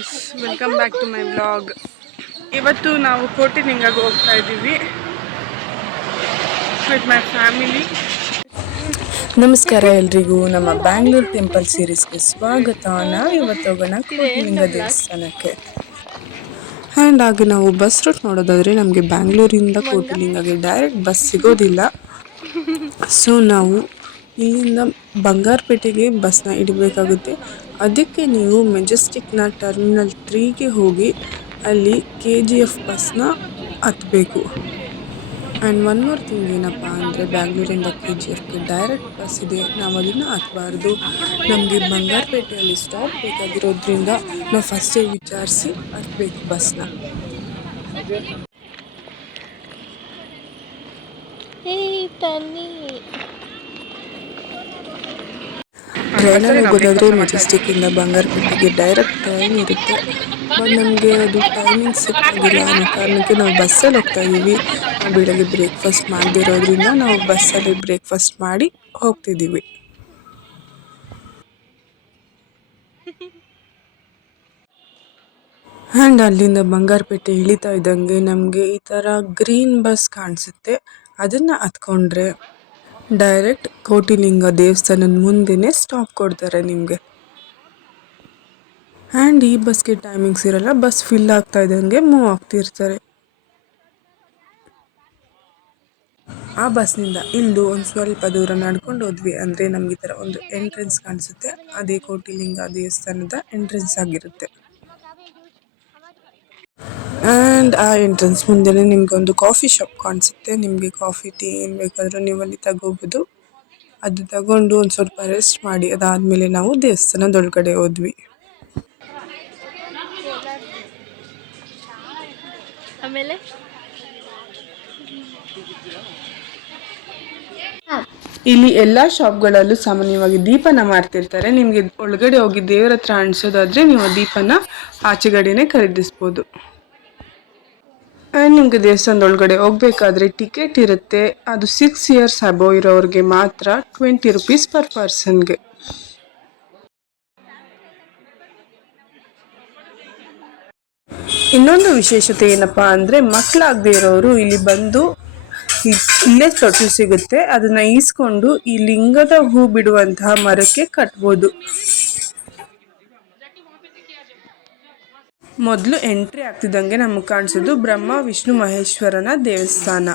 Guys, welcome back to my blog. ಇವತ್ತು ನಾವು ಕೋಟಿಲಿಂಗಗೆ ಹೋಗ್ತಾ ಇದ್ದೀವಿ ವಿತ್ ಮೈ ಫ್ಯಾಮಿಲಿ. ನಮಸ್ಕಾರ ಎಲ್ರಿಗೂ, ನಮ್ಮ ಬ್ಯಾಂಗ್ಳೂರ್ ಟೆಂಪಲ್ ಸೀರೀಸ್ಗೆ ಸ್ವಾಗತ. ನಾವು ಇವತ್ತು ಹೋಗೋಣ ಕೋಟಿಲಿಂಗ ದೇವಸ್ಥಾನಕ್ಕೆ. ಆ್ಯಂಡ್ ಹಾಗೆ ನಾವು ಬಸ್ ರೂಟ್ ನೋಡೋದಾದರೆ ನಮಗೆ ಬ್ಯಾಂಗ್ಳೂರಿಂದ ಕೋಟಿಲಿಂಗಗೆ ಡೈರೆಕ್ಟ್ ಬಸ್ ಸಿಗೋದಿಲ್ಲ. ಸೊ ನಾವು ಇಲ್ಲಿಂದ ಬಂಗಾರಪೇಟೆಗೆ ಬಸ್ನ ಹಿಡಿಬೇಕಾಗುತ್ತೆ. ಅದಕ್ಕೆ ನೀವು ಮೆಜೆಸ್ಟಿಕ್ನ ಟರ್ಮಿನಲ್ 3ಗೆ ಹೋಗಿ ಅಲ್ಲಿ KGF ಬಸ್ನ ಹತ್ತಬೇಕು. ಆ್ಯಂಡ್ ಒನ್ ಮೋರ್ ಥಿಂಗ್ ಏನಪ್ಪ ಅಂದರೆ, ಬ್ಯಾಂಗ್ಳೂರಿಂದ KGFಗೆ ಡೈರೆಕ್ಟ್ ಬಸ್ ಇದೆ, ನಾವು ಅದನ್ನು ಹತ್ತಬಾರ್ದು. ನಮಗೆ ಬಂಗಾರಪೇಟೆಯಲ್ಲಿ ಸ್ಟಾಪ್ ಬೇಕಾಗಿರೋದ್ರಿಂದ ನಾವು ಫಸ್ಟೇ ವಿಚಾರಿಸಿ ಹತ್ತಬೇಕು ಬಸ್ನ. ಟ್ರೈನಲ್ಲಿ ಹೋಗೋದಾದರೆ ಮೆಜೆಸ್ಟಿಕ್ಕಿಂದ ಬಂಗಾರಪೇಟೆಗೆ ಡೈರೆಕ್ಟ್ ಟ್ರೈನ್ ಇರುತ್ತೆ. ಬಟ್ ನಮಗೆ ಅದು ಟೈಮಿಂಗ್ ಸೆಟ್ ಆಗಿಲ್ಲ ಅನ್ನೋ ಕಾರಣಕ್ಕೆ ನಾವು ಬಸ್ಸಲ್ಲಿ ಹೋಗ್ತಾ ಇದ್ದೀವಿ. ನಾವು ಬೆಳಗ್ಗೆ ಬ್ರೇಕ್ಫಾಸ್ಟ್ ಮಾಡದಿರೋದ್ರಿಂದ ನಾವು ಬಸ್ಸಲ್ಲಿ ಬ್ರೇಕ್ಫಾಸ್ಟ್ ಮಾಡಿ ಹೋಗ್ತಿದ್ದೀವಿ. ಆ್ಯಂಡ್ ಅಲ್ಲಿಂದ ಬಂಗಾರಪೇಟೆ ಇಳಿತಾ ಇದ್ದಂಗೆ ನಮಗೆ ಈ ಥರ ಗ್ರೀನ್ ಬಸ್ ಕಾಣಿಸುತ್ತೆ. ಅದನ್ನು ಹತ್ಕೊಂಡ್ರೆ ಡೈರೆಕ್ಟ್ ಕೋಟಿಲಿಂಗ ದೇವಸ್ಥಾನದ ಮುಂದೆನೇ ಸ್ಟಾಪ್ ಕೊಡ್ತಾರೆ ನಿಮಗೆ. ಆ್ಯಂಡ್ ಈ ಬಸ್ಗೆ ಟೈಮಿಂಗ್ಸ್ ಇರಲ್ಲ, ಬಸ್ ಫಿಲ್ ಆಗ್ತಾ ಇದ್ದಂಗೆ ಮೂವ್ ಆಗ್ತಿರ್ತಾರೆ. ಆ ಬಸ್ನಿಂದ ಇಲ್ಲೂ ಒಂದು ಸ್ವಲ್ಪ ದೂರ ನಡ್ಕೊಂಡು ಹೋದ್ವಿ ಅಂದರೆ ನಮಗೆ ಈ ಥರ ಒಂದು ಎಂಟ್ರೆನ್ಸ್ ಕಾಣಿಸುತ್ತೆ. ಅದೇ ಕೋಟಿಲಿಂಗ ದೇವಸ್ಥಾನದ ಎಂಟ್ರೆನ್ಸ್ ಆಗಿರುತ್ತೆ. ಆ್ಯಂಡ್ ಆ ಎಂಟ್ರೆನ್ಸ್ ಮುಂದೆ ನಿಮಗೆ ಒಂದು ಕಾಫಿ ಶಾಪ್ ಕಾಣಿಸುತ್ತೆ. ನಿಮಗೆ ಕಾಫಿ ಟೀ ಏನು ಬೇಕಾದರೂ ನೀವು ಅಲ್ಲಿ ತಗೋಬೋದು. ಅದು ತಗೊಂಡು ಒಂದು ಸ್ವಲ್ಪ ರೆಸ್ಟ್ ಮಾಡಿ ಅದಾದಮೇಲೆ ನಾವು ದೇವಸ್ಥಾನದೊಳಗಡೆ ಹೋದ್ವಿ. ಆಮೇಲೆ ಇಲ್ಲಿ ಎಲ್ಲ ಶಾಪ್ಗಳಲ್ಲೂ ಸಾಮಾನ್ಯವಾಗಿ ದೀಪನ ಮಾರ್ತಿರ್ತಾರೆ. ನಿಮಗೆ ಒಳಗಡೆ ಹೋಗಿ ದೇವರ ಹತ್ರ ಅಣಿಸೋದಾದರೆ ನೀವು ದೀಪನ ಆಚೆಗಡೆನೇ ಖರೀದಿಸ್ಬೋದು. ಆ್ಯಂಡ್ ನಿಮಗೆ ದೇವಸ್ಥಾನದ ಒಳಗಡೆ ಹೋಗ್ಬೇಕಾದ್ರೆ ಟಿಕೆಟ್ ಇರುತ್ತೆ. ಅದು 6 ಇಯರ್ಸ್ ಅಬೋವ್ ಇರೋರಿಗೆ ಮಾತ್ರ 20 ರೂಪೀಸ್ ಪರ್ ಪರ್ಸನ್ಗೆ. ಇನ್ನೊಂದು ವಿಶೇಷತೆ ಏನಪ್ಪ ಅಂದರೆ, ಮಕ್ಕಳಾಗದೇ ಇರೋರು ಇಲ್ಲಿ ಬಂದು ಇಲ್ಲೇ ತೊಟ್ಟಿಲು ಸಿಗುತ್ತೆ, ಅದನ್ನು ಈಸ್ಕೊಂಡು ಈ ಲಿಂಗದ ಹೂ ಬಿಡುವಂತಹ ಮರಕ್ಕೆ ಕಟ್ಬೋದು. ಮೊದಲು ಎಂಟ್ರಿ ಆಗ್ತಿದ್ದಂಗೆ ನಮಗೆ ಕಾಣಿಸೋದು ಬ್ರಹ್ಮ ವಿಷ್ಣು ಮಹೇಶ್ವರನ ದೇವಸ್ಥಾನ.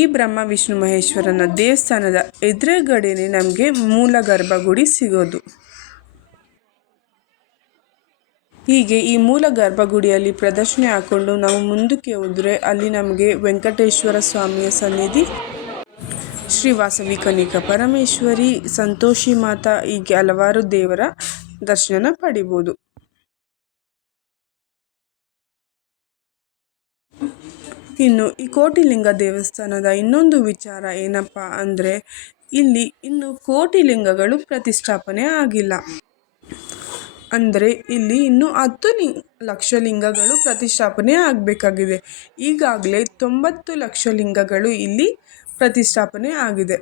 ಈ ಬ್ರಹ್ಮ ವಿಷ್ಣು ಮಹೇಶ್ವರನ ದೇವಸ್ಥಾನದ ಎದುರುಗಡೆನೆ ನಮಗೆ ಮೂಲ ಗರ್ಭಗುಡಿ ಸಿಗೋದು. ಹೀಗೆ ಈ ಮೂಲ ಗರ್ಭಗುಡಿಯಲ್ಲಿ ಪ್ರದಕ್ಷಿಣೆ ಹಾಕ್ಕೊಂಡು ನಾವು ಮುಂದಕ್ಕೆ ಹೋದರೆ ಅಲ್ಲಿ ನಮಗೆ ವೆಂಕಟೇಶ್ವರ ಸ್ವಾಮಿಯ ಸನ್ನಿಧಿ, ಶ್ರೀ ವಾಸವಿ ಕನ್ನಿಕಾ ಪರಮೇಶ್ವರಿ, ಸಂತೋಷಿ ಮಾತಾ, ಹೀಗೆ ಹಲವಾರು ದೇವರ ದರ್ಶನ ಪಡಿಬೋದು. ಇನ್ನು ಈ ಕೋಟಿಲಿಂಗ ದೇವಸ್ಥಾನದ ಇನ್ನೊಂದು ವಿಚಾರ ಏನಪ್ಪ ಅಂದರೆ, ಇಲ್ಲಿ ಇನ್ನು ಕೋಟಿಲಿಂಗಗಳು ಪ್ರತಿಷ್ಠಾಪನೆ ಆಗಿಲ್ಲ. ಅಂದರೆ ಇಲ್ಲಿ ಇನ್ನೂ 10 ಲಕ್ಷ ಲಿಂಗಗಳು ಪ್ರತಿಷ್ಠಾಪನೆ ಆಗಬೇಕಾಗಿದೆ. ಈಗಾಗಲೇ 90 ಲಕ್ಷ ಲಿಂಗಗಳು ಇಲ್ಲಿ ಪ್ರತಿಷ್ಠಾಪನೆ ಆಗಿದೆ.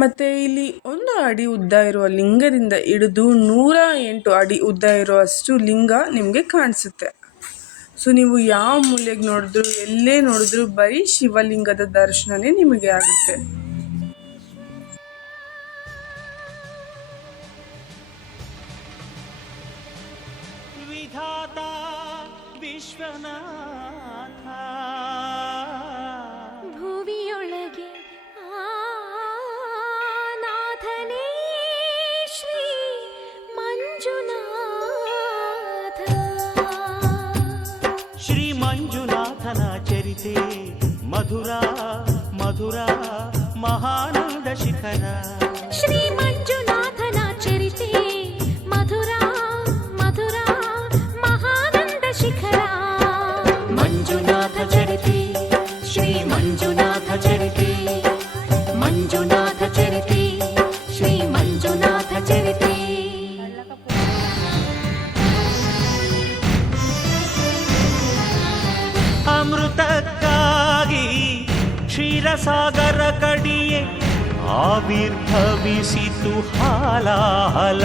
ಮತ್ತು ಇಲ್ಲಿ 1 ಅಡಿ ಉದ್ದ ಇರುವ ಲಿಂಗದಿಂದ ಹಿಡಿದು 108 ಅಡಿ ಉದ್ದ ಇರುವಷ್ಟು ಲಿಂಗ ನಿಮಗೆ ಕಾಣಿಸುತ್ತೆ. ಸೊ ನೀವು ಯಾವ ಮೂಲೆಗೆ ನೋಡಿದ್ರು, ಎಲ್ಲೇ ನೋಡಿದ್ರು ಬರೀ ಶಿವಲಿಂಗದ ದರ್ಶನನೇ ನಿಮಗೆ ಆಗುತ್ತೆ. ವಿಧಾತಾ ವಿಶ್ವನಾಥ ಭುವಿಯೊಳಗೆ ನಾಥನೇ ಶ್ರೀ ಮಂಜುನಾಥ. ಶ್ರೀ ಮಂಜುನಾಥನ ಚರಿತೆ ಮಧುರ ಮಧುರ ಮಹಾನಂದ ಶಿಖರ. ಶ್ರೀ ಮಂಜುನಾಥನ ಚರಿತೆ ಮಧುರ ಮಧುರ ಮಹಾನಂದ ಶಿಖರ. ಮಂಜುನಾಥ ಚರಿತೆ ಶ್ರೀ ಮಂಜುನಾಥ ಚರಿತೆ, ಮಂಜುನಾಥ ಚರಿತೆ ಶ್ರೀ ಮಂಜುನಾಥ ಚರಿತೆ. ಕ್ಷೀರಸಾಗರ ಕಡಿಯೇ ಆವಿರ್ಭವಿಸಿತು ಹಾಲಾಹಲ.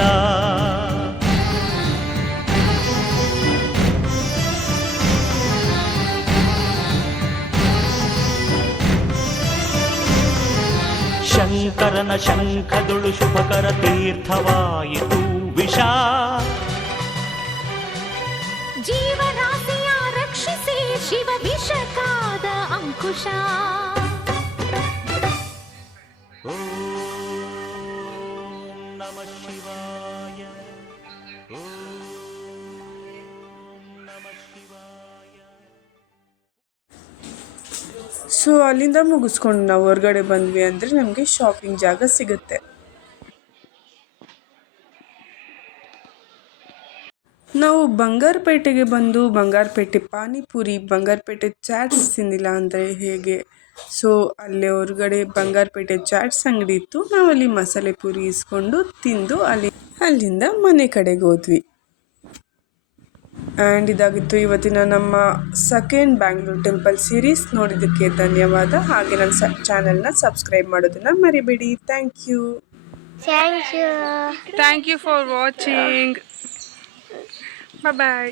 ಶಂಕರನ ಶಂಖದೊಳು ಶುಭಕರ ತೀರ್ಥವಾಯಿತು ವಿಷ. ಜೀವರಾಶಿಯ ರಕ್ಷಿಸಿ ಶಿವ ವಿಷಕಾದ ಅಂಕುಶ. ಓಂ ನಮಃ ಶಿವಾಯ. ಓಂ ನಮಃ ಶಿವಾಯ. ಸೊ ಅಲ್ಲಿಂದ ಮುಗಿಸ್ಕೊಂಡು ನಾವು ಹೊರಗಡೆ ಬಂದ್ವಿ ಅಂದರೆ ನಮಗೆ ಶಾಪಿಂಗ್ ಜಾಗ ಸಿಗುತ್ತೆ. ನಾವು ಬಂಗಾರಪೇಟೆಗೆ ಬಂದು ಬಂಗಾರಪೇಟೆ ಪಾನಿಪುರಿ, ಬಂಗಾರಪೇಟೆ ಚಾಟ್ಸ್ ತಿಂದಿಲ್ಲ ಅಂದರೆ ಹೇಗೆ? ಸೊ ಅಲ್ಲೇ ಹೊರಗಡೆ ಬಂಗಾರಪೇಟೆ ಚಾಟ್ಸ್ ಅಂಗಡಿ ಇತ್ತು. ನಾವಲ್ಲಿ ಮಸಾಲೆ ಪೂರಿ ಇಸ್ಕೊಂಡು ತಿಂದು ಅಲ್ಲಿಂದ ಮನೆ ಕಡೆಗೆ ಹೋದ್ವಿ. ಆ್ಯಂಡ್ ಇದಾಗಿತ್ತು ಇವತ್ತಿನ ನಮ್ಮ ಸೆಕೆಂಡ್ ಬ್ಯಾಂಗ್ಳೂರ್ ಟೆಂಪಲ್ ಸೀರೀಸ್. ನೋಡಿದ್ದಕ್ಕೆ ಧನ್ಯವಾದ. ಹಾಗೆ ನನ್ನ ಚಾನಲ್ನ ಸಬ್ಸ್ಕ್ರೈಬ್ ಮಾಡೋದನ್ನು ಮರಿಬೇಡಿ. Thank you. Thank you for watching. Bye.